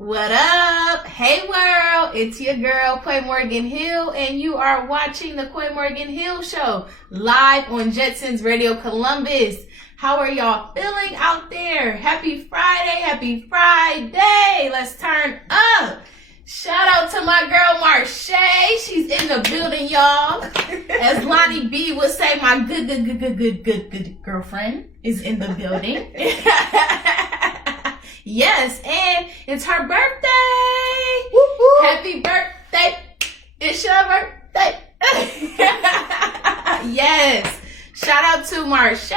What up? Hey world, it's your girl Quia Morgan Hill, and you are watching the Quia Morgan Hill Show live on Jetsons Radio Columbus. How are y'all feeling out there? Happy Friday, happy Friday. Let's turn up. Shout out to my girl MARSHAY. She's in the building, y'all. As Lonnie B would say, my good girlfriend is in the building. Yes, and it's her birthday. Woo-hoo. Happy birthday. It's your birthday. Yes. Shout out to MARSHAY.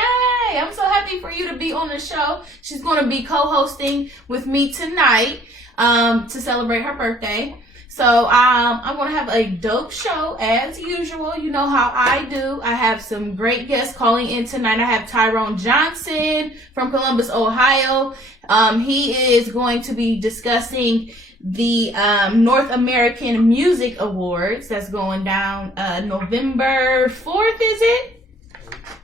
I'm so happy for you to be on the show. She's going to be co-hosting with me tonight to celebrate her birthday. So I'm going to have a dope show as usual. You know how I do. I have some great guests calling in tonight. I have Tyrone Johnson from Columbus, Ohio. He is going to be discussing the North American Music Awards that's going down November 4th, is it?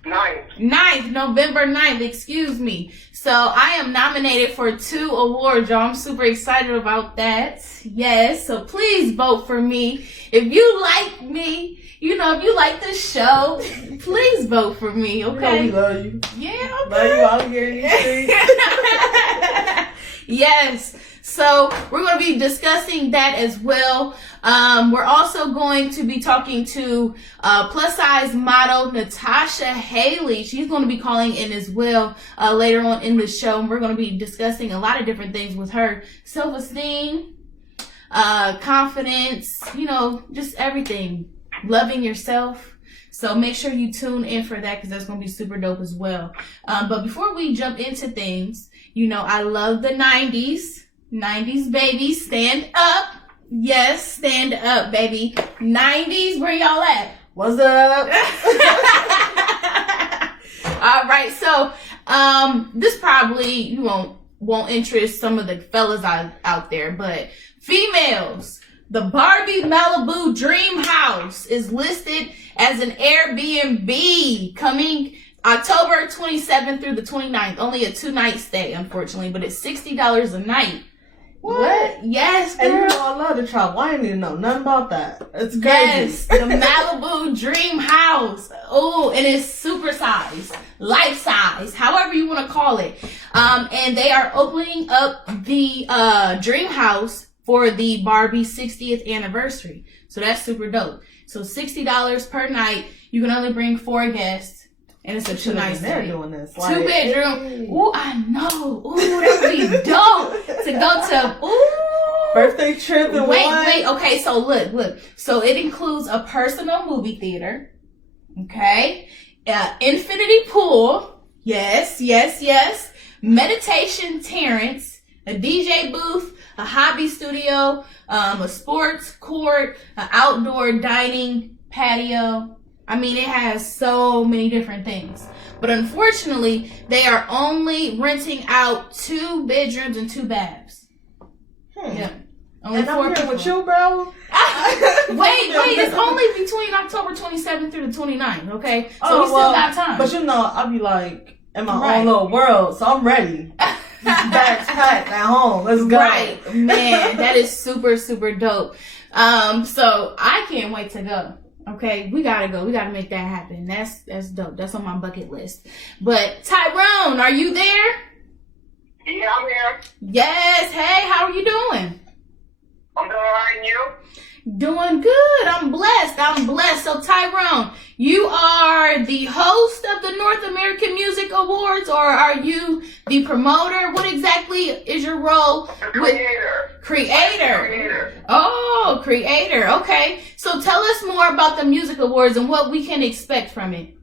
9th, November 9th, excuse me. So I am nominated for 2 awards, y'all. I'm super excited about that. Yes, so please vote for me. If you like me, you know, if you like the show, please vote for me, okay? You know we love you. Yeah, okay. Love you out here in these streets. Yes. So we're going to be discussing that as well. We're also going to be talking to plus size model Natasha Haley. She's going to be calling in as well later on in the show. And we're going to be discussing a lot of different things with her. Self-esteem, confidence, you know, just everything. Loving yourself. So make sure you tune in for that because that's going to be super dope as well. But before we jump into things, you know, I love the 90s. 90s baby, stand up. Yes, stand up, baby. 90s, where y'all at? What's up? All right, so this probably you won't interest some of the fellas out there, but females, the Barbie Malibu Dream House is listed as an Airbnb coming October 27th through the 29th. Only a 2-night stay, unfortunately, but it's $60 a night. What? Yes, girl. And you know I love to travel. I didn't even know nothing about that. It's crazy. Yes, the Malibu Dream House. Oh, and it's super size, life size, however you want to call it. And they are opening up the Dream House for the Barbie 60th anniversary. So that's super dope. So $60 per night. You can only bring 4 guests. And it's a 2-night stay. They're doing this. 2-bedroom. Ooh, I know. Ooh, that would be dope to go to. Ooh. Birthday trip and wait. Okay, so look. So it includes a personal movie theater. Okay. Infinity pool. Yes. Meditation terrace. A DJ booth. A hobby studio. A sports court. An outdoor dining patio. I mean, it has so many different things. But unfortunately, they are only renting out 2 bedrooms and 2 baths. Yeah. Only and 4 I'm here people. with you, bro? Wait. It's only between October 27th through the 29th, okay? So we still got time. But you know, I'll be like in my own little world, so I'm ready. Bags packed at home. Let's go. Right. Man, that is super, super dope. So I can't wait to go. Okay, we gotta go. We gotta make that happen. That's dope. That's on my bucket list. But Tyrone, are you there? Yeah, I'm here. Yes. Hey, how are you doing? I'm doing all right, and you? Doing good. I'm blessed. So Tyrone, you are the host of the North American Music Awards, or are you the promoter? What exactly is your role? The creator. Creator. Oh, creator. Okay. So tell us more about the Music Awards and what we can expect from it.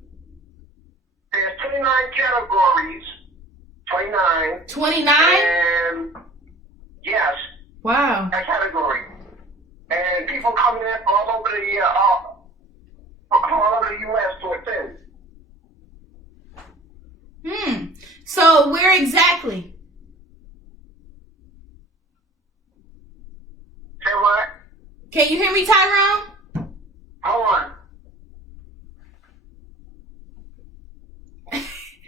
There's 29 categories. 29. 29? And yes. Wow. A category. And people coming in all over the U.S. to attend. So where exactly? Say what? Can you hear me, Tyrone? Hold on.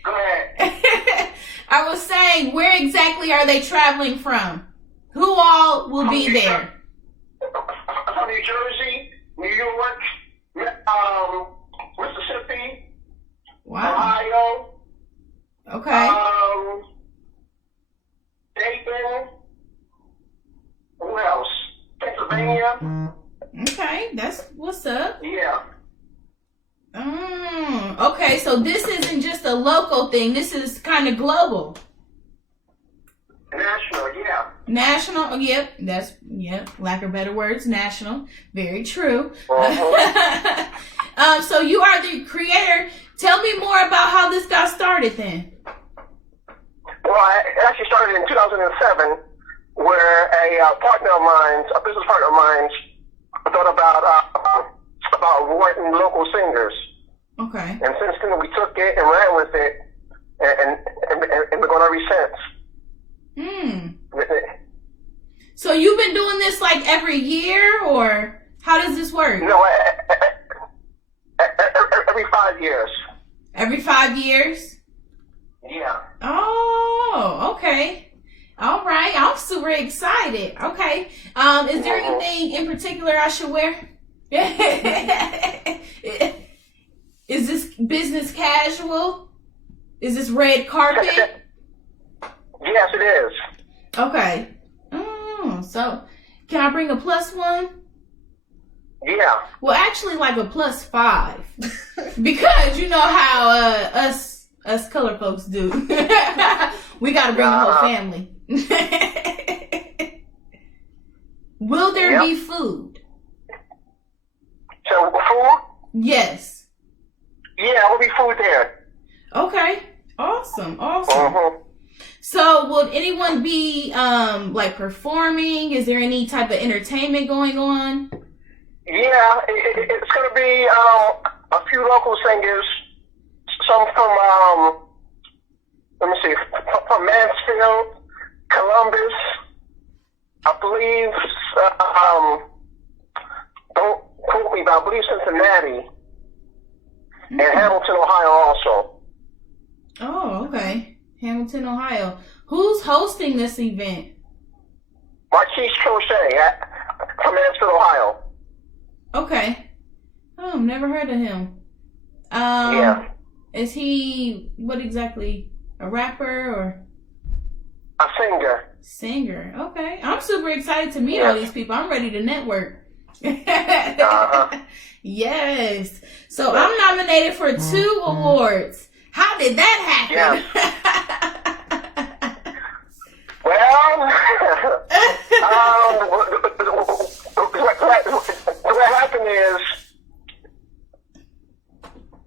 Go ahead. I was saying, where exactly are they traveling from? Who all will be there? From New Jersey, New York, Mississippi, Wow. Ohio. Okay. Dayton. Who else? Pennsylvania. Okay, that's what's up. Yeah. Okay, so this isn't just a local thing. This is kind of global. National, yeah. National, yep, lack of better words, national. Very true. Uh-huh. So you are the creator. Tell me more about how this got started then. Well, it actually started in 2007, where a partner of mine, a business partner of mine, thought about awarding local singers. Okay. And since then, we took it and ran with it, and we're going ever since. So you've been doing this like every year, or how does this work? No, every 5 years. Every 5 years? Yeah. Oh, okay. All right. I'm super excited. Okay. Is there anything in particular I should wear? Is this business casual? Is this red carpet? Yes, it is. Okay. So can I bring a +1? Yeah. Well, actually, like a +5, because you know how us color folks do. We got to bring the whole family. Will there be food? So food? Yes. Yeah, there'll be food there. Okay. Awesome. So, will anyone be like performing? Is there any type of entertainment going on? Yeah, it's going to be a few local singers. Some from from Mansfield, Columbus, I believe. Don't quote me, but I believe Cincinnati and Hamilton, Ohio, also. Oh, okay. Hamilton, Ohio. Who's hosting this event? Marquise Crochet from Mansfield, Ohio. Okay. Oh, never heard of him. Yeah. Is he, what exactly, a rapper or? A singer. Singer. Okay. I'm super excited to meet all these people. I'm ready to network. Yes. So I'm nominated for 2 awards. How did that happen? Well, what happened is,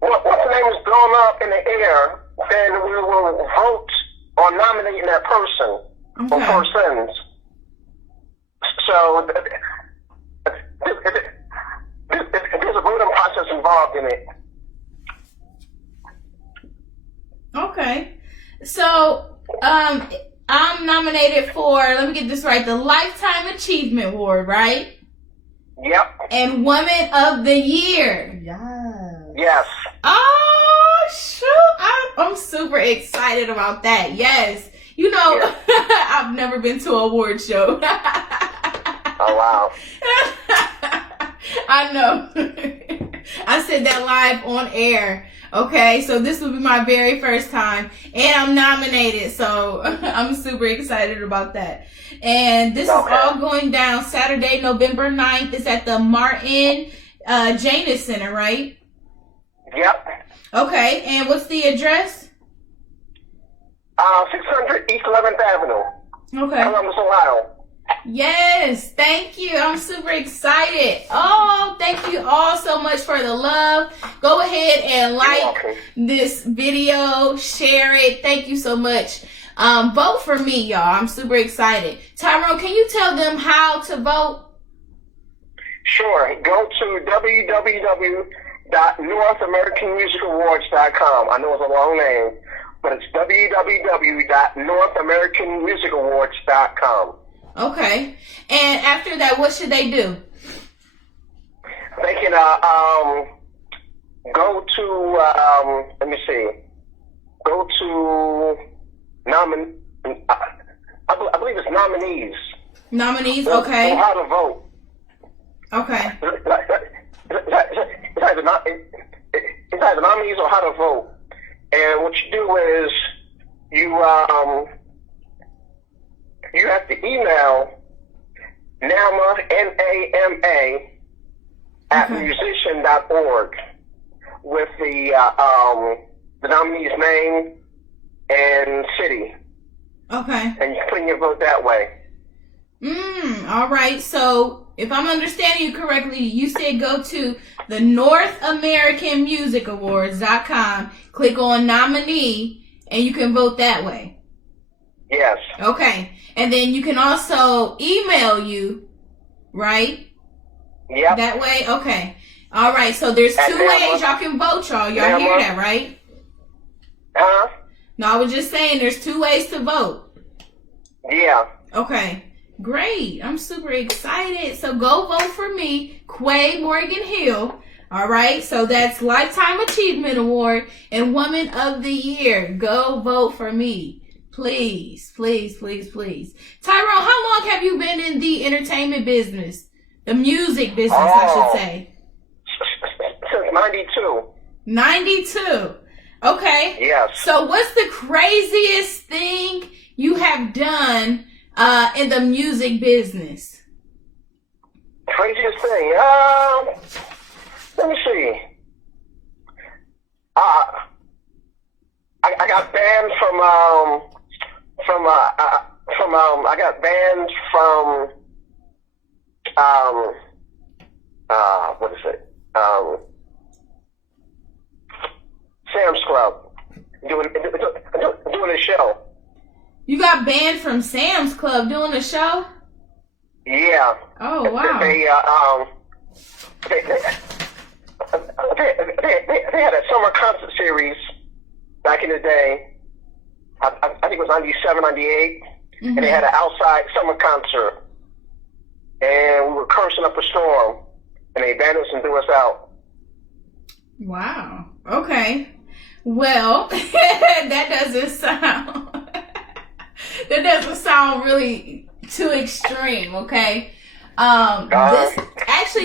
once the name is blown up in the air, then we will vote on nominating that person or persons. So there's a voting process involved in it. Okay. So, I'm nominated for, let me get this right, the Lifetime Achievement Award, right? Yep. And Woman of the Year. Yes. Oh, shoot. I'm super excited about that. Yes. You know, I've never been to an award show. Oh, wow. I know. I said that live on air. Okay, so this will be my very first time, and I'm nominated, so I'm super excited about that. And this is all going down Saturday, November 9th. It's at the Martin JANIS Center, right? Yep. Okay, and what's the address? 600 East 11th Avenue. Okay. Columbus, Ohio. Yes, thank you. I'm super excited. Oh, thank you all so much for the love. Go ahead and like this video, share it. Thank you so much. Vote for me, y'all. I'm super excited. Tyrone, can you tell them how to vote? Sure. Go to www.NorthAmericanMusicAwards.com. I know it's a long name, but it's www.NorthAmericanMusicAwards.com. Okay. And after that, what should they do? They can go to let me see. Go to I believe it's nominees. Nominees, okay. On how to vote. Okay. It's either nominees or how to vote. And what you do is you have to email NAMA, NAMA, at musician.org with the nominee's name and city. Okay. And you put in your vote that way. All right. So if I'm understanding you correctly, you said go to the North American Music Awards.com, click on nominee, and you can vote that way. Yes. Okay. And then you can also email you, right? Yep. That way? Okay. All right. So there's two ways y'all can vote, y'all. Y'all hear that, right? Huh? No, I was just saying there's two ways to vote. Yeah. Okay. Great. I'm super excited. So go vote for me, Quia Morgan Hill. All right. So that's Lifetime Achievement Award and Woman of the Year. Go vote for me. Please, please, please, please. Tyrone, how long have you been in the entertainment business? The music business, I should say. Since 92. 92. Okay. Yes. So what's the craziest thing you have done in the music business? Craziest thing? Let me see. I got banned from I got banned from what is it? Sam's Club. Doing a show. You got banned from Sam's Club doing a show? Yeah. Oh wow. They had a summer concert series back in the day. I think it was 97, 98. And they had an outside summer concert. And we were cursing up a storm. And they banned us and threw us out. Wow. Okay. Well, that doesn't sound really too extreme, okay?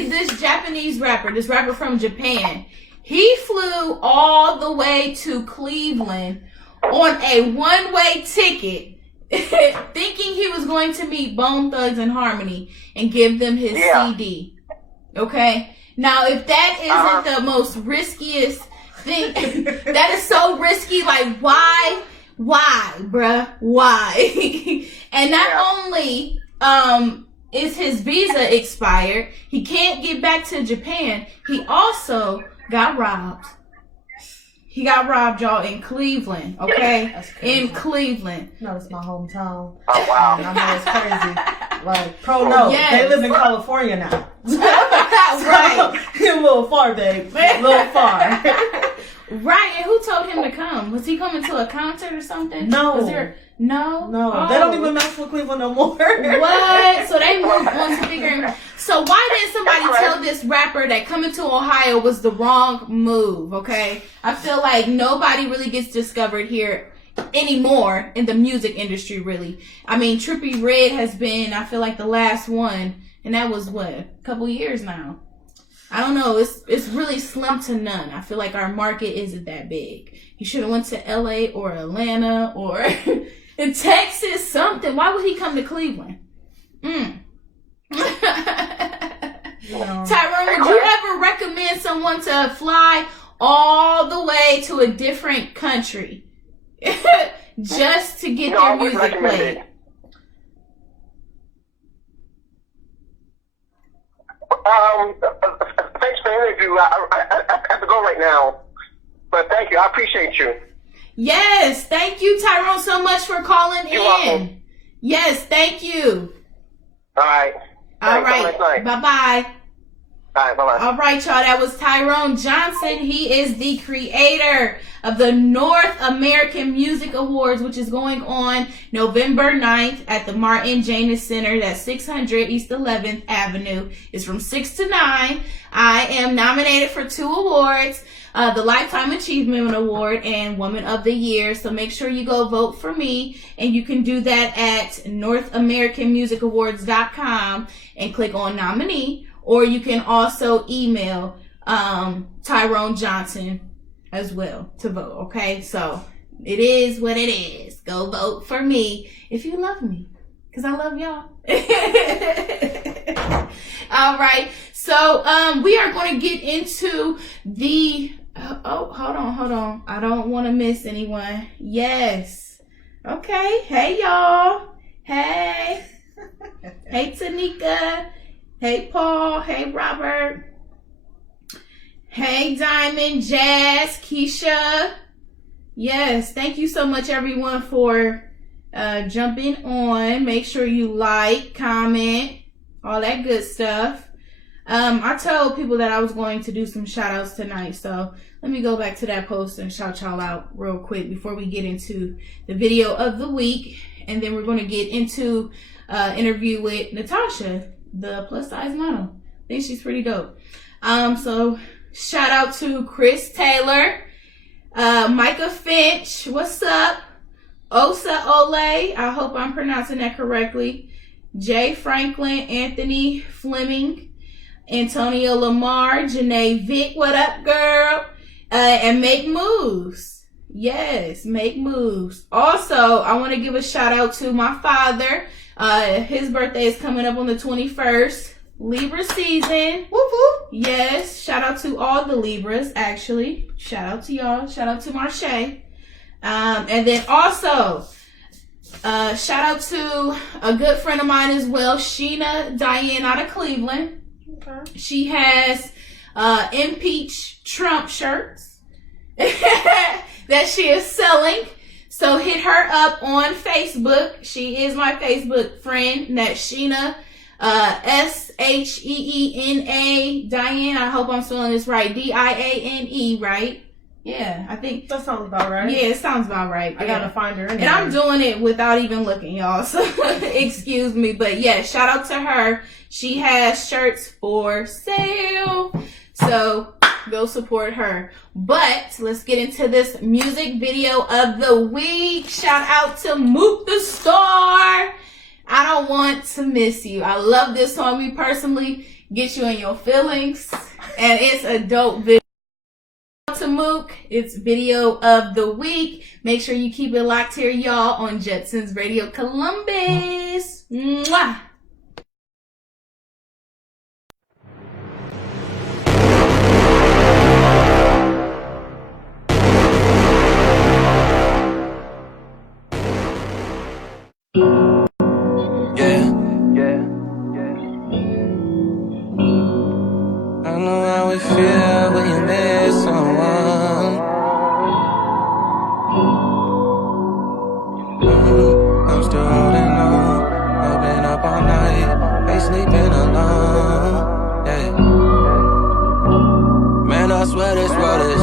This Japanese rapper, this rapper from Japan, he flew all the way to Cleveland on a one-way ticket, thinking he was going to meet Bone Thugs and Harmony and give them his CD. Okay? Now, if that isn't the most riskiest thing, that is so risky. Like, why, bruh? Why? And not only is his visa expired, he can't get back to Japan. He also got robbed. He got robbed, y'all, in Cleveland, okay? In Cleveland. No, it's my hometown. Oh, wow. I know it's crazy. Like, they live in California now. Right. A little far, babe. A little far. Right, and who told him to come? Was he coming to a concert or something? No. No? Oh. They don't even mess with Cleveland no more. What? So they moved on to figuring. So why didn't somebody tell this rapper that coming to Ohio was the wrong move, okay? I feel like nobody really gets discovered here anymore in the music industry, really. I mean, Trippie Redd has been, I feel like, the last one, and that was, a couple years now. I don't know. It's really slim to none. I feel like our market isn't that big. He should have went to LA or Atlanta or in Texas, something. Why would he come to Cleveland? Tyrone, would you ever recommend someone to fly all the way to a different country just to get their music played? Thanks for the interview. I have to go right now, but thank you. I appreciate you. Yes, thank you, Tyrone, so much for calling You're in. welcome. Yes, thank you. All right. All right. Bye-bye. All right, bye-bye. All right, y'all. That was Tyrone Johnson. He is the creator of the North American Music Awards, which is going on November 9th at the Martin Janus Center. That's 600 East 11th Avenue. It's from 6 to 9. I am nominated for 2 awards, the Lifetime Achievement Award and Woman of the Year. So make sure you go vote for me. And you can do that at NorthAmericanMusicAwards.com and click on nominee. Or you can also email Tyrone Johnson as well to vote, okay? So it is what it is. Go vote for me if you love me, because I love y'all. All right. So we are going to get into the... Oh, hold on. I don't want to miss anyone. Yes. Okay. Hey, y'all. Hey. Hey, Tanika. Hey, Paul. Hey, Robert. Hey, Diamond, Jazz, Keisha. Yes, thank you so much, everyone, for jumping on. Make sure you like, comment, all that good stuff. I told people that I was going to do some shout outs tonight, so let me go back to that post and shout y'all out real quick before we get into the video of the week. And then we're going to get into interview with NATOSHIA, the plus size model. I think she's pretty dope. So shout out to Chris Taylor, Micah Finch, what's up? Osa Ole, I hope I'm pronouncing that correctly. Jay Franklin, Anthony Fleming, Antonio Lamar, Janae Vick, what up, girl? And Make Moves. Yes, Make Moves. Also, I want to give a shout out to my father. His birthday is coming up on the 21st. Libra season. Whoop whoop. Yes. Shout out to all the Libras, actually. Shout out to y'all. Shout out to MARSHAY. And then also, shout out to a good friend of mine as well, Sheena Diane out of Cleveland. Okay. She has Impeach Trump shirts that she is selling. So hit her up on Facebook. She is my Facebook friend. That's Sheena, Sheena Diane. I hope I'm spelling this right. Diane, right? Yeah, I think that sounds about right. Yeah, it sounds about right. I gotta find her. And I'm doing it without even looking, y'all. So excuse me, but yeah, shout out to her. She has shirts for sale. So go support her. But let's get into this music video of the week. Shout out to Mook the Star. I Don't Want to Miss You. I love this song. Me personally, get you in your feelings. And it's a dope video. Shout out to Mook. It's video of the week. Make sure you keep it locked here, y'all, on Jetsons Radio Columbus. Mwah. Feel when you miss someone. I'm still holding on. I've been up all night, ain't sleeping alone. Yeah. Man, I swear this world is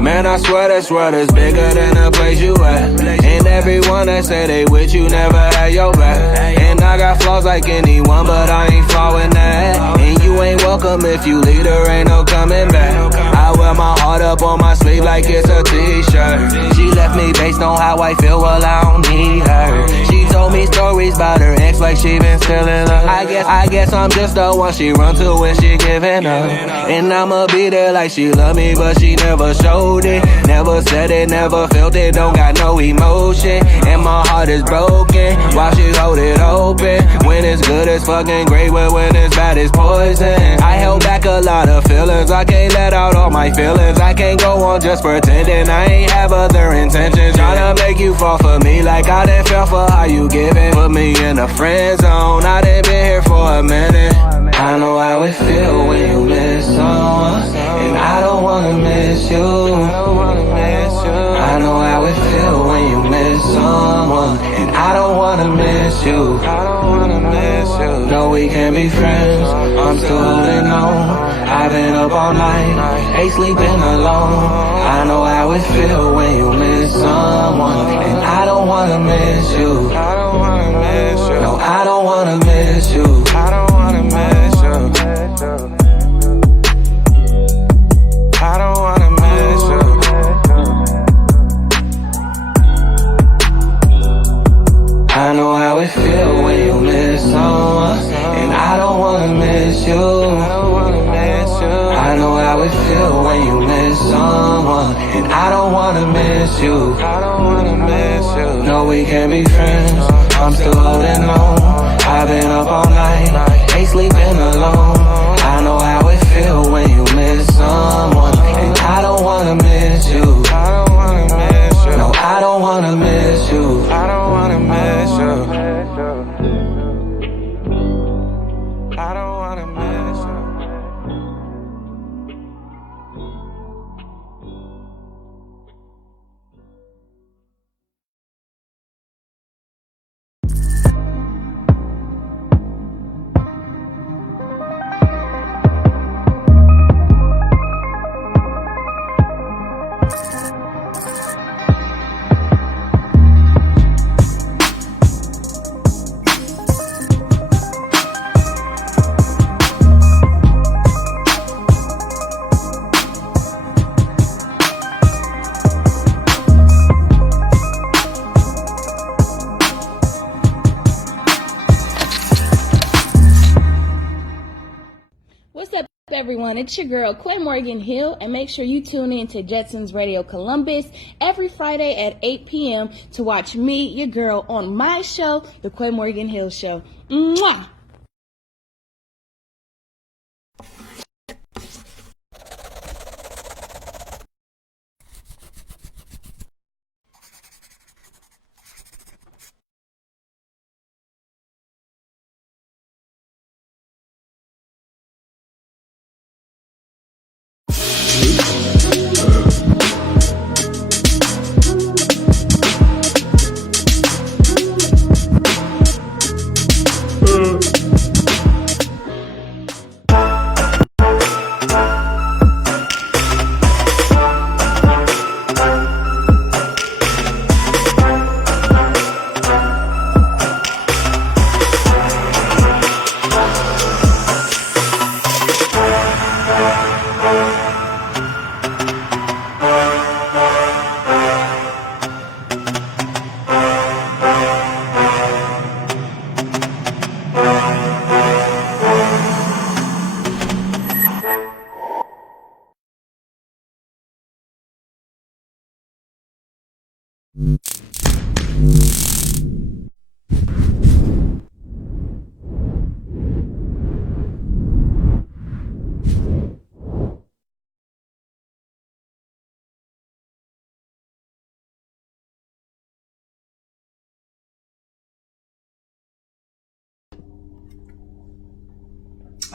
man, I swear this world is bigger than the place you at. And everyone that say they with you never had your back. And I got flaws like anyone, but I ain't flawing that. And you ain't welcome if you leave, there ain't no coming back. I wear my heart up on my sleeve like it's a t-shirt. She left me based on how I feel, well I don't need her. She told me stories about her ex like she been stealing her. I guess I'm just the one she run to when she giving up. And I'ma be there like she love me, but she never showed it. Never said it, never felt it, don't got no emotion. And my heart is broken, while she hold it open. When it's good it's fucking great, but when it's bad it's poison. I held back a lot of feelings, I can't let out all my feelings. I can't go on just pretending I ain't have other intentions. Tryna make you fall for me like I done fell for how you giving. Put me in a friend zone, I done been here for a minute. I know how it feel when you miss someone, and I don't wanna miss you. I know how it feel when you miss someone, and I don't wanna miss you. miss you. No, we can't be friends. I'm still holding on. I've been up all night, ain't sleeping alone. I know how it feel when you miss someone, and I don't wanna miss you. I don't wanna miss you. No, I don't wanna miss you. I don't wanna miss you. I don't wanna miss you. I know how it feel when you miss someone, and I don't wanna miss you. I don't wanna miss you. I know how it feel when you miss someone, and I don't wanna miss you. I don't wanna miss you. No, we can't be friends. I'm still holding on. I've been up all night, ain't sleeping alone. I know how it feel when you miss someone, and I don't wanna miss you. I don't wanna miss you. No, I don't wanna miss you. I don't wanna miss you. I don't wanna miss you. What's up, everyone? It's your girl, Quia Morgan Hill, and make sure you tune in to Jetson's Radio Columbus every Friday at 8 p.m. to watch me, your girl, on my show, The Quia Morgan Hill Show. Mwah!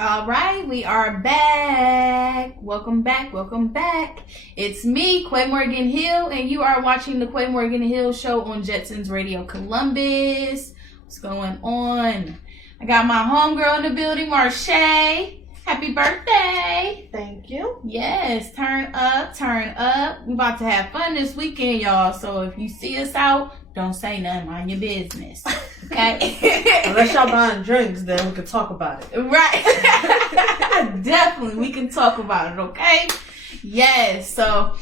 All right, we are back. Welcome back. Welcome back. It's me, Quia Morgan Hill, and you are watching the Quia Morgan Hill Show on Jetson's Radio Columbus. What's going on? I got my homegirl in the building, MARSHAY. Happy birthday. Thank you. Yes, turn up, turn up. We about to have fun this weekend, y'all. So if you see us out, don't say nothing. Mind your business. Okay? Unless y'all buying drinks, then we can talk about it. Right. Definitely. We can talk about it, okay? Yes. So,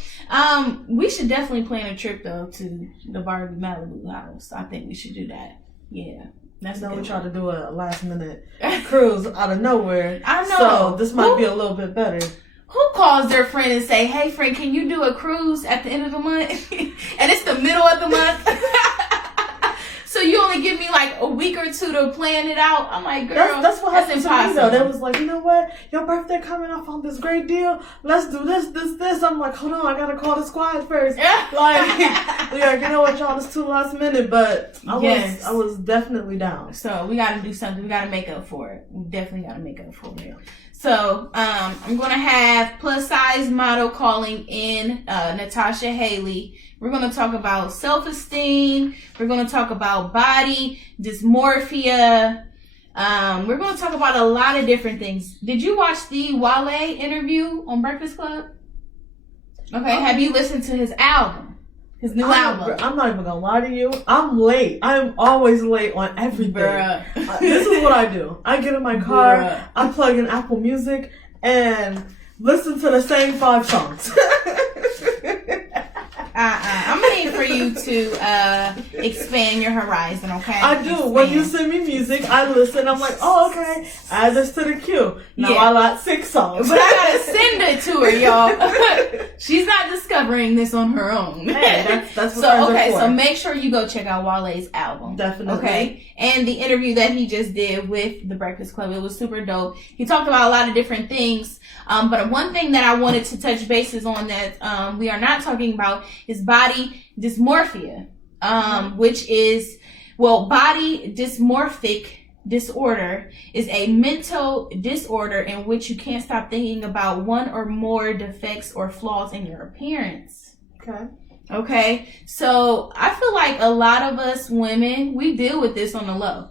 we should definitely plan a trip, though, to the Barbie Malibu house. I think we should do that. Yeah. That's we try to do a last minute cruise out of nowhere. I know. So this might be a little bit better. Who calls their friend and say, hey, friend, can you do a cruise at the end of the month? And it's the middle of the month. So you only give me like a week or two to plan it out. I'm like, girl, that's what happened impossible. To me, though. They was like, you know what? Your birthday coming up on this great deal. Let's do this. I'm like, hold on, I gotta call the squad first. Like, you know what, y'all? It's too last minute, but I was definitely down. So we gotta do something. We gotta make up for it. We definitely gotta make up for it. So I'm gonna have plus size model calling in, Natasha Haley. We're gonna talk about self-esteem. We're gonna talk about body dysmorphia. We're going to talk about a lot of different things. Did you watch the Wale interview on Breakfast Club? Okay, have you listened to his album? His new album? I'm not even going to lie to you. I'm late. I'm always late on everything. This is what I do. I get in my car, I plug in Apple Music, and listen to the same 5 songs. I'm gonna need for you to expand your horizon, okay? I do. Expand. When you send me music, I listen. I'm like, oh, okay. Add this to the queue. Now I got 6 songs. But I gotta send it to her, y'all. She's not discovering this on her own. Hey, that's what friends are for. So make sure you go check out Wale's album. Definitely. Okay? And the interview that he just did with The Breakfast Club, it was super dope. He talked about a lot of different things. But one thing that I wanted to touch bases on that we are not talking about is body dysmorphia, which is, body dysmorphic disorder is a mental disorder in which you can't stop thinking about one or more defects or flaws in your appearance. Okay. So I feel like a lot of us women, we deal with this on the low.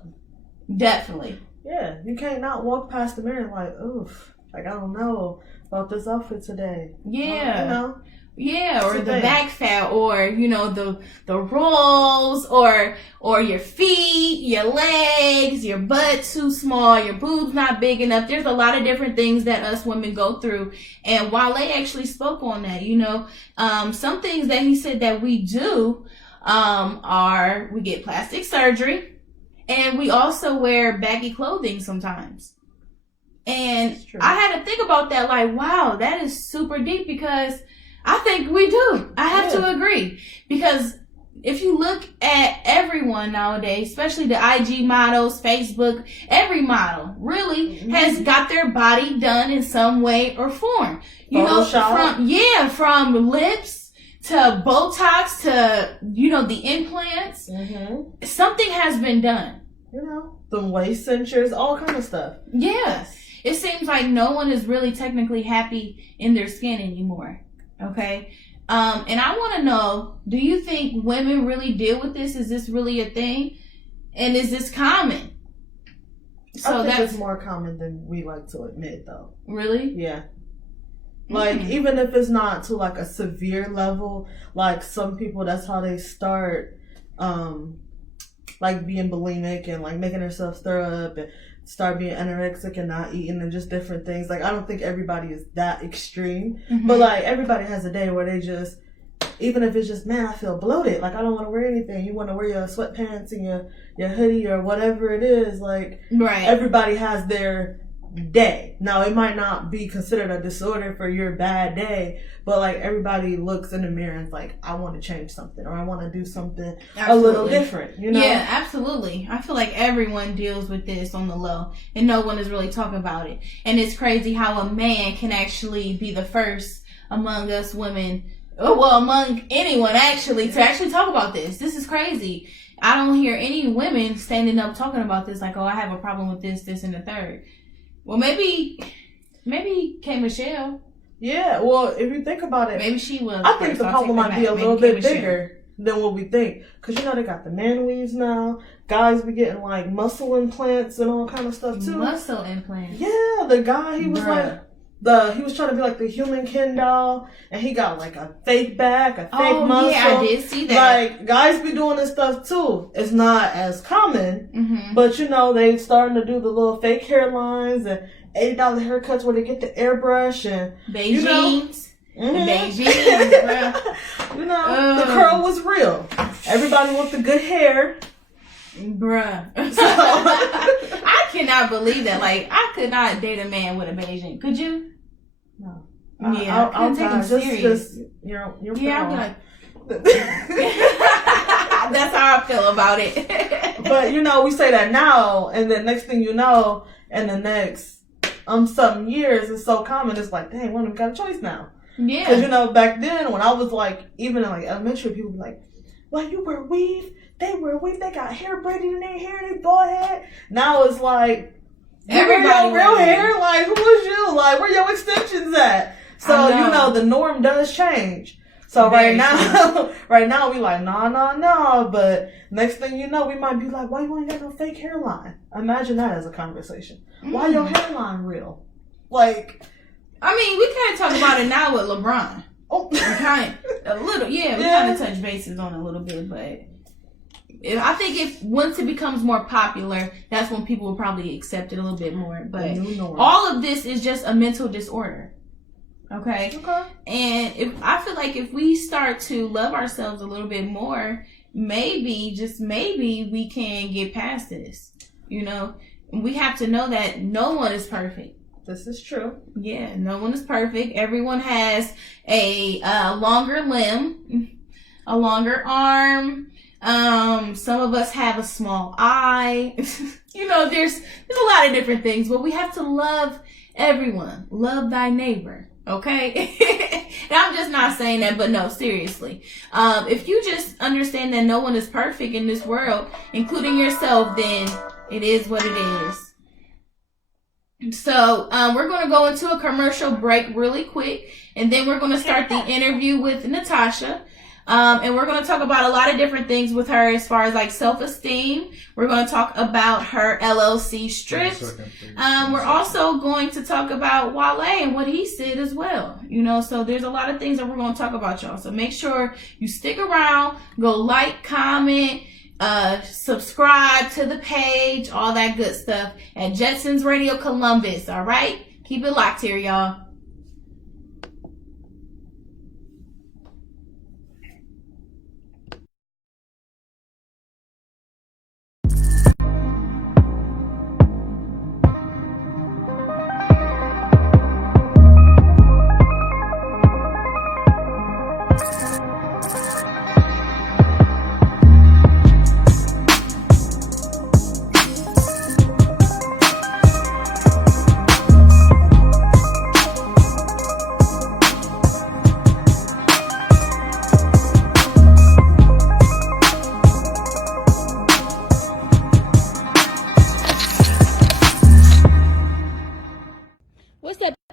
Definitely. Yeah. You can't not walk past the mirror and like, oof. Like, I don't know about this outfit today. Yeah. You know? Yeah, or the back fat, or, you know, the rolls, or your feet, your legs, your butt too small, your boobs not big enough. There's a lot of different things that us women go through. And Wale actually spoke on that, you know. Some things that he said that we do are we get plastic surgery, and we also wear baggy clothing sometimes. And I had to think about that, like, wow, that is super deep, because I think we do. I have to agree. Because if you look at everyone nowadays, especially the IG models, Facebook, every model really has got their body done in some way or form. You know, from lips to Botox to, you know, the implants. Something has been done. You know, the waist cinchers, all kind of stuff. Yes. It seems like no one is really technically happy in their skin anymore. Okay. And I want to know, do you think women really deal with this? Is this really a thing? And is this common? So I think it's more common than we like to admit, though. Really? Yeah. Like, even if it's not to like a severe level, like some people, that's how they start, like being bulimic and like making themselves throw up and start being anorexic and not eating and just different things. Like, I don't think everybody is that extreme, but like everybody has a day where they just, even if it's just, man, I feel bloated, like I don't want to wear anything. You want to wear your sweatpants and your hoodie or whatever it is. Like, everybody has their day. Now, it might not be considered a disorder for your bad day, but like everybody looks in the mirror and is like, I want to change something, or I want to do something a little different, you know? Yeah, absolutely. I feel like everyone deals with this on the low and no one is really talking about it. And it's crazy how a man can actually be the first among us women, among anyone actually, to actually talk about this. This is crazy. I don't hear any women standing up talking about this like, oh, I have a problem with this, this, and the third. Well, maybe K. Michelle. Yeah, well, if you think about it, maybe she was. I think the problem might be a little bit bigger than what we think. Because, you know, they got the man weaves now. Guys be getting, like, muscle implants and all kind of stuff, too. Muscle implants? Yeah, the guy, he was like, he was trying to be like the human Ken doll, and he got like a fake back, a fake muscle. Yeah, I did see that. Like, guys be doing this stuff too. It's not as common, but you know, they starting to do the little fake hairlines and $80 haircuts where they get the airbrush and Beijings. You know, Beijings, bro. You know, the curl was real. Everybody wants the good hair. Bruh. I cannot believe that. Like, I could not date a man with a Beijing. Could you? No. Yeah, I couldn't take him serious. Just, you're yeah, I'll be like, that's how I feel about it. But, you know, we say that now, and then next thing you know, in the next some years, it's so common, it's like, dang, women got a choice now. Yeah. Because, you know, back then, when I was like, even in like elementary, people would be like, well, you wear weave? They wear weave, they got hair braided in their hair, they bald head. Now it's like, everybody real hair? Like, who is you? Like, where your extensions at? So, you know, the norm does change. So right now we like, nah. But next thing you know, we might be like, why you ain't got no fake hairline? Imagine that as a conversation. Why your hairline real? Like, I mean, we kind of talk about it now with LeBron. Oh, we kind of touch bases on it a little bit, but I think if once it becomes more popular, that's when people will probably accept it a little bit more. But all of this is just a mental disorder. Okay. And I feel like if we start to love ourselves a little bit more, maybe, just maybe, we can get past this. You know, we have to know that no one is perfect. This is true. Yeah, no one is perfect. Everyone has a longer limb, a longer arm. Some of us have a small eye. You know, there's a lot of different things, but we have to love everyone. Love thy neighbor. Okay? And I'm just not saying that, but no, seriously. If you just understand that no one is perfect in this world, including yourself, then it is what it is. So, we're going to go into a commercial break really quick, and then we're going to start the interview with Natasha. And we're going to talk about a lot of different things with her as far as like self-esteem. We're going to talk about her LLC strips. We're also going to talk about Wale and what he said as well. You know, so there's a lot of things that we're going to talk about, y'all. So make sure you stick around, go like, comment, subscribe to the page, all that good stuff at Jetsons Radio Columbus. All right, keep it locked here, y'all.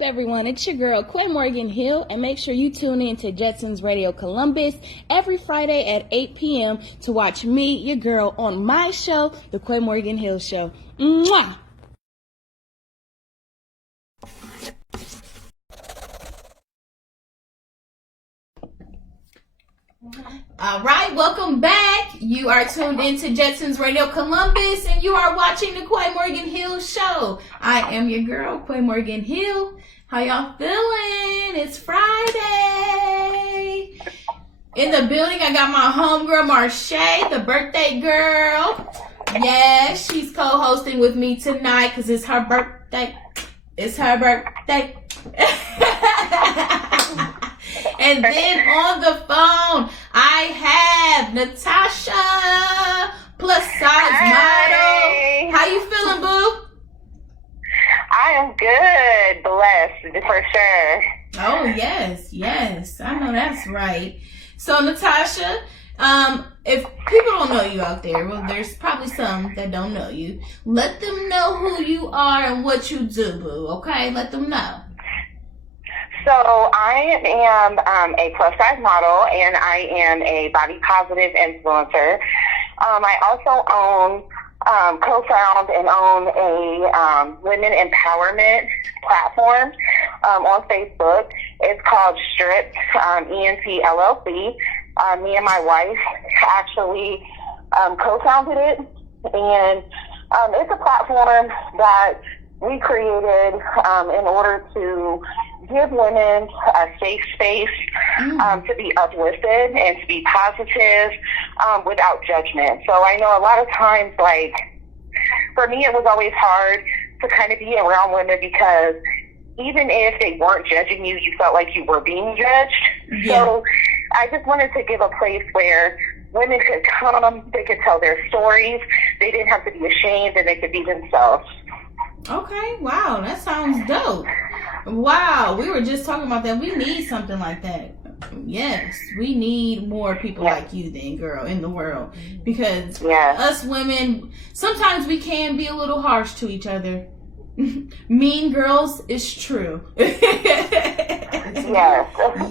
Everyone, it's your girl Quia Morgan Hill, and make sure you tune in to Jetsons Radio Columbus every Friday at 8 p.m. to watch me, your girl, on my show, The Quia Morgan Hill Show. Mwah! All right, welcome back. You are tuned into Jetsons Radio Columbus, and you are watching The Quia Morgan Hill Show. I am your girl, Quia Morgan Hill. How y'all feeling? It's Friday. In the building, I got my homegirl, MARSHAY, the birthday girl. Yeah, she's co-hosting with me tonight because it's her birthday. It's her birthday. And then on the phone, I have Natasha plus size model. How you feeling, boo? I am good, blessed for sure. Oh yes, I know that's right. So Natasha, if people don't know you out there, well, there's probably some that don't know you. Let them know who you are and what you do, boo. Okay, let them know. So I am a plus size model, and I am a body positive influencer. I also co-found and own a women empowerment platform on Facebook. It's called Strip, ENT LLC. Me and my wife actually co-founded it, and it's a platform that we created in order to give women a safe space to be uplifted and to be positive without judgment. So I know a lot of times, like, for me, it was always hard to kind of be around women because even if they weren't judging you, you felt like you were being judged. Yeah. So I just wanted to give a place where women could come, they could tell their stories, they didn't have to be ashamed, and they could be themselves. Okay, wow, that sounds dope. Wow, we were just talking about that. We need something like that. Yes, we need more people like you then, girl, in the world. Because us women, sometimes we can be a little harsh to each other. Mean Girls is true. Yes.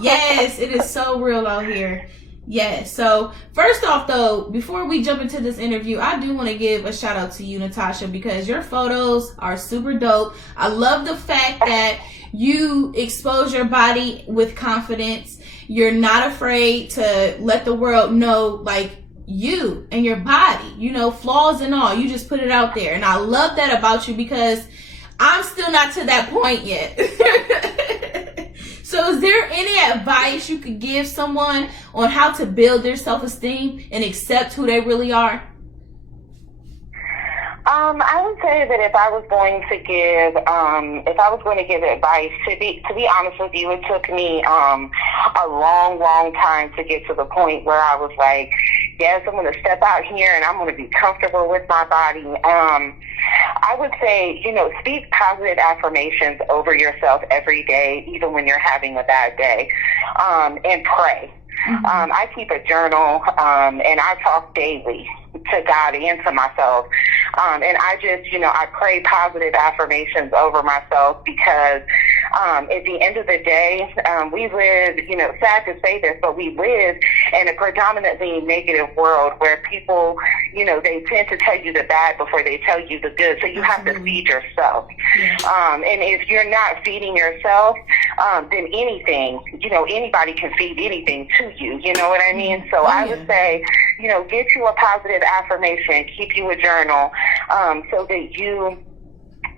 Yes, it is so real out here. Yes. So first off, though, before we jump into this interview, I do want to give a shout out to you, Natasha, because your photos are super dope. I love the fact that you expose your body with confidence. You're not afraid to let the world know, like, you and your body, you know, flaws and all. You just put it out there. And I love that about you because I'm still not to that point yet. So is there any advice you could give someone on how to build their self-esteem and accept who they really are? I would say that if I was going to give advice, to be honest with you, it took me a long time to get to the point where I was like, yes, I'm going to step out here and I'm going to be comfortable with my body. I would say, you know, speak positive affirmations over yourself every day, even when you're having a bad day, and pray. I keep a journal, and I talk daily to God and to myself. And I just, you know, I pray positive affirmations over myself because at the end of the day, we live, you know, sad to say this, but we live in a predominantly negative world where people, you know, they tend to tell you the bad before they tell you the good. So you have to feed yourself. And if you're not feeding yourself, then anything, you know, anybody can feed anything to you. You know what I mean? So I would say, you know, get you a positive affirmation, keep you a journal, so that you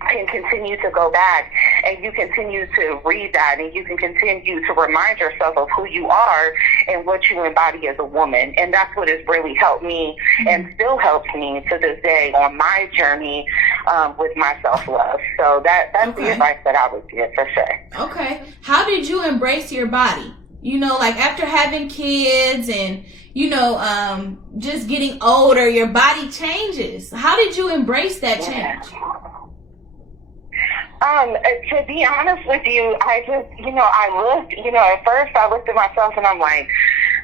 can continue to go back and you continue to read that and you can continue to remind yourself of who you are and what you embody as a woman. And that's what has really helped me and still helps me to this day on my journey with my self-love. So that's the advice that I would give for sure. Okay. How did you embrace your body? You know, like after having kids and, you know, just getting older, your body changes. How did you embrace that change? To be honest with you, I just, you know, I looked, you know, at first I looked at myself and I'm like,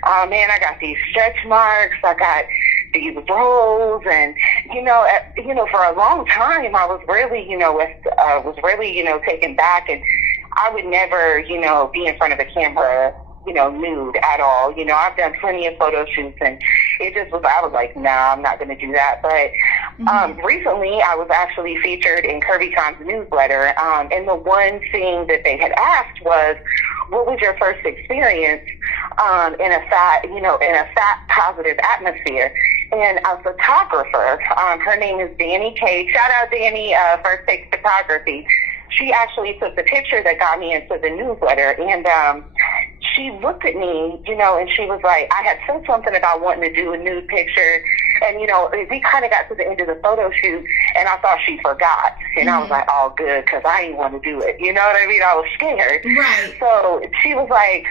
oh man, I got these stretch marks, I got these rolls, and, you know, for a long time I was really, you know, taken back, and I would never, you know, be in front of a camera, you know, nude at all. You know, I've done plenty of photo shoots, and it just was, I was like, no, I'm not going to do that. But recently I was actually featured in CurvyCon's newsletter, and the one thing that they had asked was, what was your first experience in a fat positive atmosphere? And a photographer, her name is Danny K. Shout out Danny, First Take Photography. She actually took the picture that got me into the newsletter, and she looked at me, you know, and she was like, I had said something about wanting to do a nude picture, and, you know, we kind of got to the end of the photo shoot, and I thought she forgot, and I was like, oh, good, because I didn't want to do it, you know what I mean? I was scared. Right. So she was like,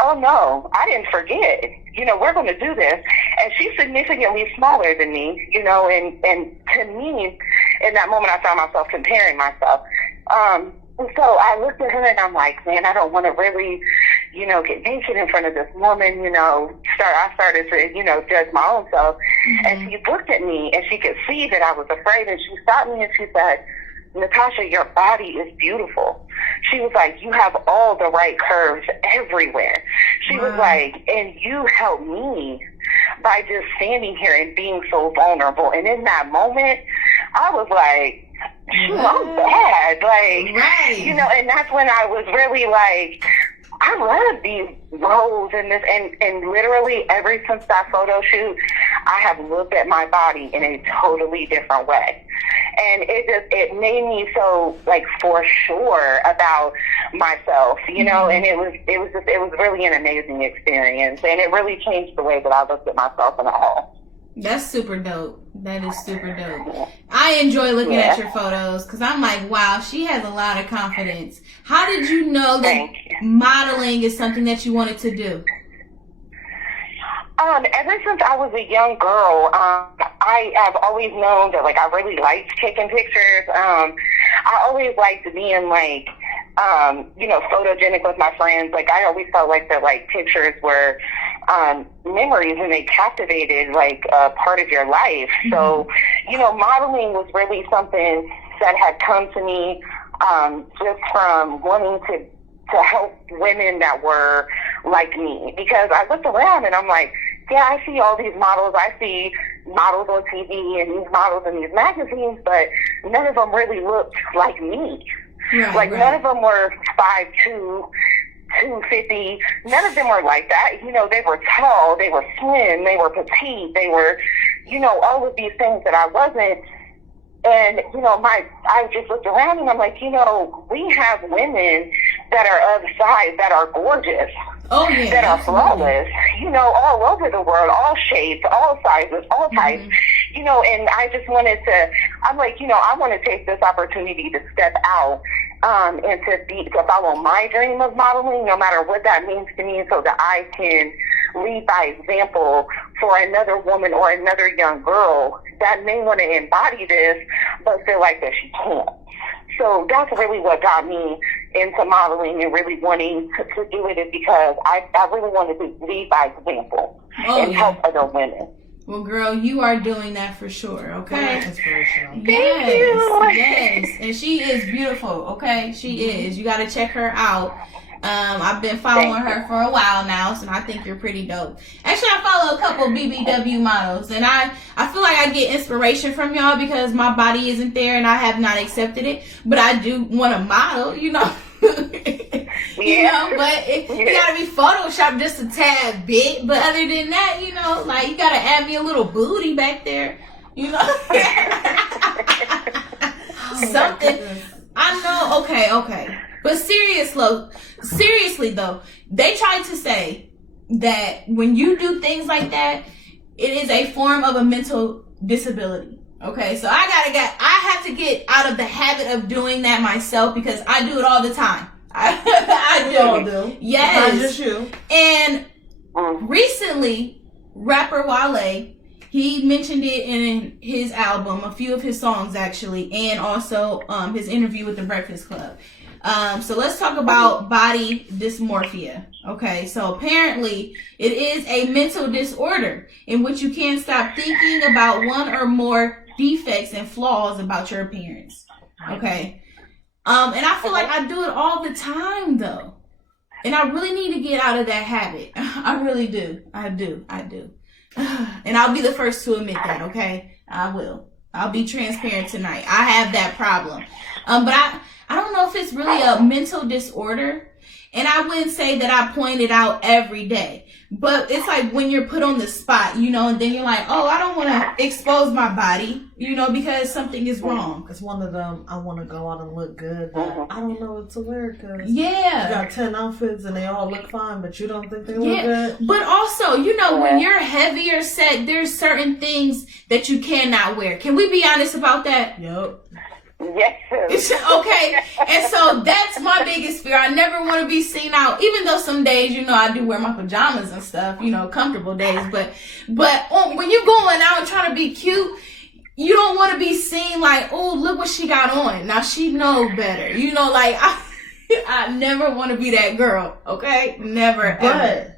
oh, no, I didn't forget. You know, we're going to do this. And she's significantly smaller than me, you know, and to me, in that moment, I found myself comparing myself. So I looked at her and I'm like, man, I don't want to really, you know, get naked in front of this woman, you know. I started to, you know, judge my own self. And she looked at me and she could see that I was afraid, and she stopped me and she said, Natasha, your body is beautiful. She was like, you have all the right curves everywhere. She was like, and you helped me by just standing here and being so vulnerable. And in that moment, I was like, shoot, I'm bad. Like, you know, and that's when I was really like, I love these roles and this, and literally ever since that photo shoot, I have looked at my body in a totally different way. And it made me so, like, for sure about myself, you know, and it was really an amazing experience, and it really changed the way that I looked at myself in a whole. That's super dope. That is super dope. I enjoy looking at your photos because I'm like, wow, she has a lot of confidence. How did you know that modeling is something that you wanted to do? Ever since I was a young girl, I have always known that, like, I really liked taking pictures. I always liked being, like, you know, photogenic with my friends. Like, I always felt like that, like, pictures were memories, and they captivated, like, a part of your life. So, you know, modeling was really something that had come to me just from wanting to help women that were like me. Because I looked around and I'm like, yeah, I see all these models. I see models on TV and these models in these magazines, but none of them really looked like me. Right, none of them were 5'2", 250. None of them were like that. You know, they were tall, they were slim, they were petite, they were, you know, all of these things that I wasn't. And, you know, I just looked around and I'm like, you know, we have women that are of size, that are gorgeous, that are flawless, you know, all over the world, all shapes, all sizes, all types, you know, and I just wanted to, I'm like, you know, I want to take this opportunity to step out and to follow my dream of modeling, no matter what that means to me, so that I can lead by example for another woman or another young girl that may want to embody this, but feel like that she can't. So that's really what got me into modeling and really wanting to do it, is because I really wanted to lead by example and help other women. Well, girl, you are doing that for sure, okay? Inspirational. Thank you. Yes. And she is beautiful, okay? She is. You got to check her out. I've been following her for a while now, so I think you're pretty dope. Actually, I follow a couple BBW models, and I feel like I get inspiration from y'all because my body isn't there and I have not accepted it. But I do want to model, you know. You know, but you gotta be photoshopped just a tad bit. But other than that, you know, like, you gotta add me a little booty back there, you know. Something. I know. Okay. But seriously though, they tried to say that when you do things like that, it is a form of a mental disability. Okay, so I have to get out of the habit of doing that myself, because I do it all the time. I do. All do. Yes. Not just you. And recently, rapper Wale, he mentioned it in his album, a few of his songs actually, and also his interview with the Breakfast Club. So let's talk about body dysmorphia. Okay, so apparently it is a mental disorder in which you can't stop thinking about one or more defects and flaws about your appearance. Okay. And I feel like I do it all the time though. And I really need to get out of that habit. I really do. I do. And I'll be the first to admit that, okay? I will. I'll be transparent tonight. I have that problem. But I don't know if it's really a mental disorder. And I wouldn't say that I point it out every day. But it's like when you're put on the spot, you know, and then you're like, oh, I don't want to expose my body, you know, because something is wrong. It's one of them, I want to go out and look good, but I don't know what to wear, because you got 10 outfits and they all look fine, but you don't think they look good. But also, you know, when you're heavier set, there's certain things that you cannot wear. Can we be honest about that? Yep. Yes. Okay, and so that's my biggest fear. I never want to be seen out, even though some days, you know, I do wear my pajamas and stuff, you know, comfortable days. But when you're going out and trying to be cute, you don't want to be seen like, oh, look what she got on. Now she knows better, you know. Like I never want to be that girl. Okay, never. Ever.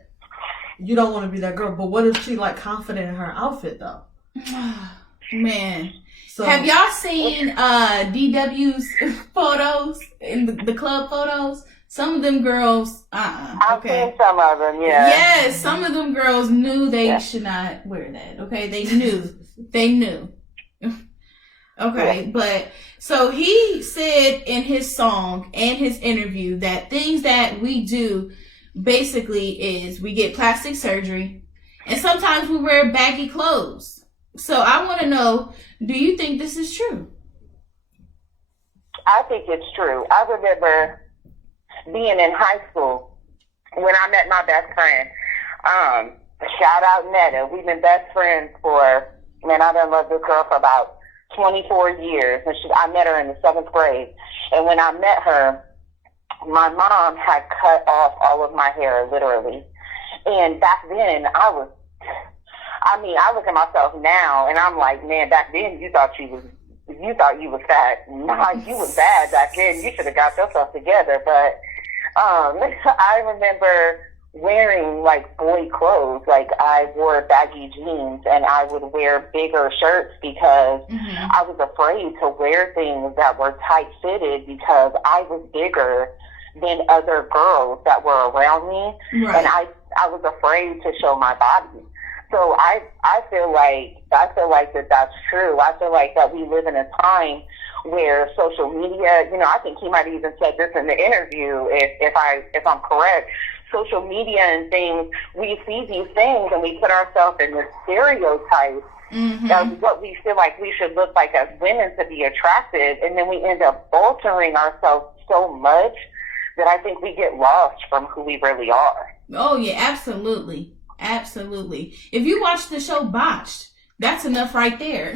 You don't want to be that girl. But what if she like confident in her outfit though? Man. So, have y'all seen DW's photos, in the club photos? Some of them girls, I've seen some of them, yeah. Yes, some of them girls knew they should not wear that. Okay, they knew. Okay, but so he said in his song and his interview that things that we do basically is we get plastic surgery, and sometimes we wear baggy clothes. So I want to know, do you think this is true? I think it's true. I remember being in high school when I met my best friend. Shout out Netta. We've been best friends for, man, I done loved this girl for about 24 years. And I met her in the 7th grade. And when I met her, my mom had cut off all of my hair, literally. And back then, I look at myself now, and I'm like, man, back then you thought you was fat. Nah, you was bad back then. You should have got yourself together. But I remember wearing like boy clothes. Like I wore baggy jeans and I would wear bigger shirts because I was afraid to wear things that were tight fitted because I was bigger than other girls that were around me. Right. And I was afraid to show my body. So I feel like that's true. I feel like that we live in a time where social media, you know, I think he might have even said this in the interview, if I'm correct, social media and things, we see these things and we put ourselves in the stereotypes of what we feel like we should look like as women to be attractive, and then we end up altering ourselves so much that I think we get lost from who we really are. Oh yeah, absolutely. Absolutely. If you watch the show Botched, that's enough right there.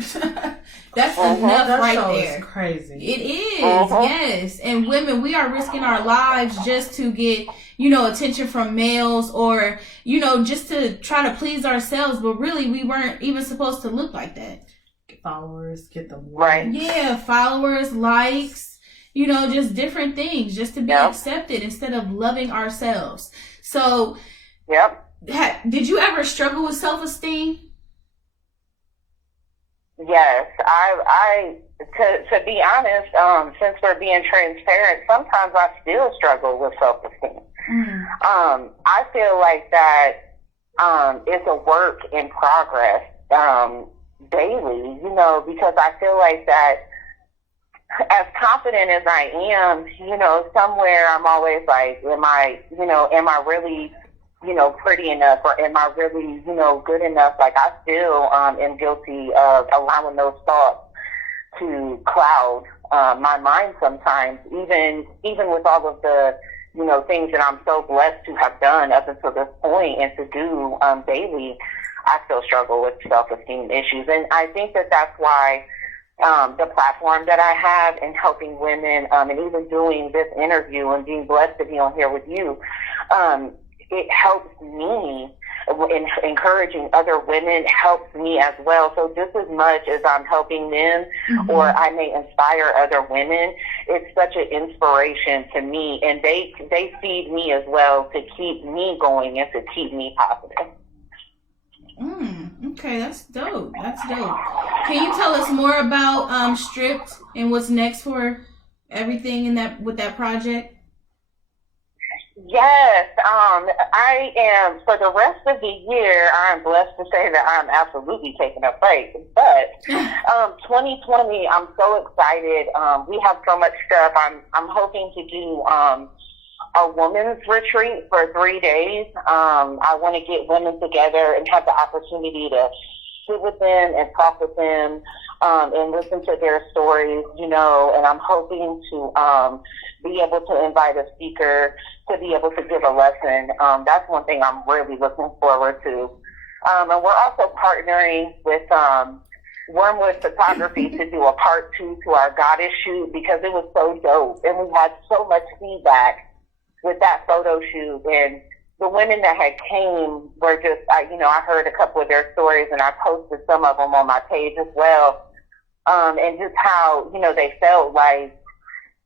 That's enough that right show there. Is crazy. It is, yes. And women, we are risking our lives just to get, you know, attention from males, or, you know, just to try to please ourselves. But really, we weren't even supposed to look like that. Get followers, get them right. Yeah, followers, likes, you know, just different things, just to be accepted instead of loving ourselves. So, did you ever struggle with self-esteem? Yes, I to be honest, since we're being transparent, sometimes I still struggle with self-esteem. I feel like that it's a work in progress daily, you know, because I feel like that as confident as I am, you know, somewhere I'm always like, am I really, you know, pretty enough, or am I really, you know, good enough? Like I still am guilty of allowing those thoughts to cloud my mind sometimes, even with all of the, you know, things that I'm so blessed to have done up until this point and to do daily. I still struggle with self-esteem issues, and I think that that's why the platform that I have in helping women, and even doing this interview and being blessed to be on here with you, it helps me, in encouraging other women helps me as well. So just as much as I'm helping them, or I may inspire other women, it's such an inspiration to me, and they feed me as well to keep me going and to keep me positive. Okay, that's dope. That's dope. Can you tell us more about Stripped and what's next for everything in that with that project? Yes, I am, for the rest of the year, I'm blessed to say that I'm absolutely taking a break. But 2020, I'm so excited. We have so much stuff. I'm hoping to do a women's retreat for 3 days. I want to get women together and have the opportunity to sit with them and talk with them and listen to their stories, you know, and I'm hoping to be able to invite a speaker to be able to give a lesson. That's one thing I'm really looking forward to. And we're also partnering with Wormwood Photography to do a part 2 to our goddess shoot, because it was so dope. And we had so much feedback with that photo shoot, and the women that had came were just, I heard a couple of their stories, and I posted some of them on my page as well. And just how, you know, they felt like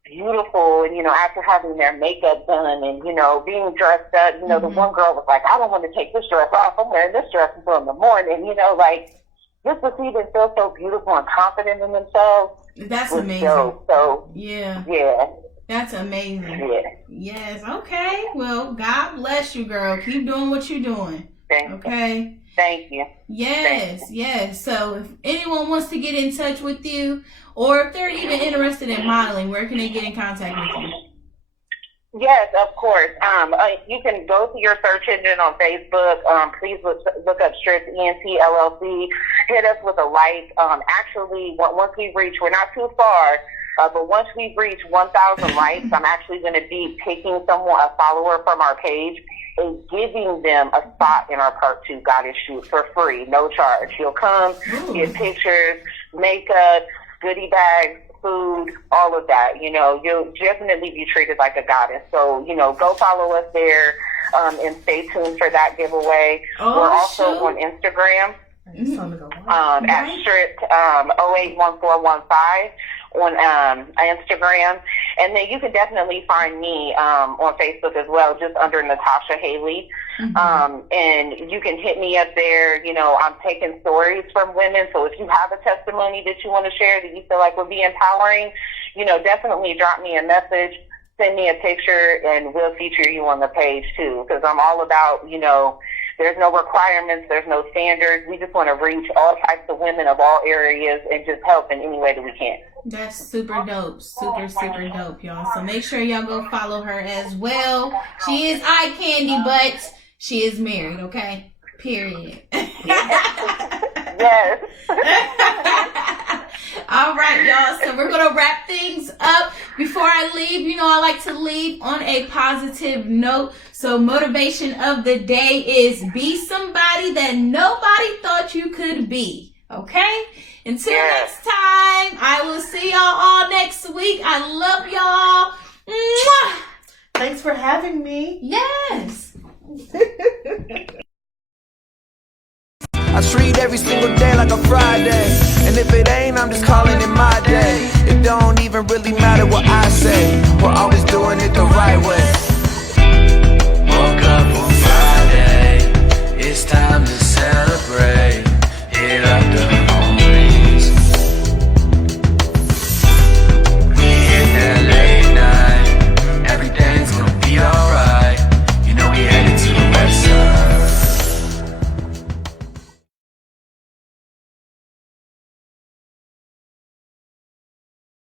beautiful, and, you know, after having their makeup done and, you know, being dressed up, you know, the one girl was like, I don't want to take this dress off. I'm wearing this dress until in the morning, you know, like, just to see them feel so beautiful and confident in themselves. That's amazing. Dope. So, yeah. That's amazing. Yeah. Yes. Okay. Well, God bless you, girl. Keep doing what you're doing. Okay. Thank you. Yes. Thank you. Yes. So if anyone wants to get in touch with you, or if they're even interested in modeling, where can they get in contact with you? Yes, of course. You can go to your search engine on Facebook. Please look up Stripped ENT LLC. Hit us with a like. Actually, once we reach, we're not too far, but once we reach 1,000 likes, I'm actually going to be picking a follower from our page, and giving them a spot in our part 2 goddess shoot for free, no charge. You'll come, get pictures, makeup, goodie bags, food, all of that. You know, you'll definitely be treated like a goddess. So, you know, go follow us there, and stay tuned for that giveaway. We're also on Instagram. At strict 081415 on Instagram. And then you can definitely find me on Facebook as well, just under Natasha Haley. And you can hit me up there. You know, I'm taking stories from women. So if you have a testimony that you want to share that you feel like would be empowering, you know, definitely drop me a message, send me a picture, and we'll feature you on the page too. Because I'm all about, you know, there's no requirements, there's no standards. We just want to reach all types of women of all areas and just help in any way that we can. That's super dope. Super dope, y'all. So make sure y'all go follow her as well. She is eye candy, but she is married, okay? Period. Yes. All right, y'all. So we're going to wrap things up. Before I leave, you know, I like to leave on a positive note. So motivation of the day is be somebody that nobody thought you could be. Okay? Until next time, I will see y'all all next week. I love y'all. Mwah! Thanks for having me. Yes. I treat every single day like a Friday, and if it ain't, I'm just calling it my day. It don't even really matter what I say, we're always doing it the right way.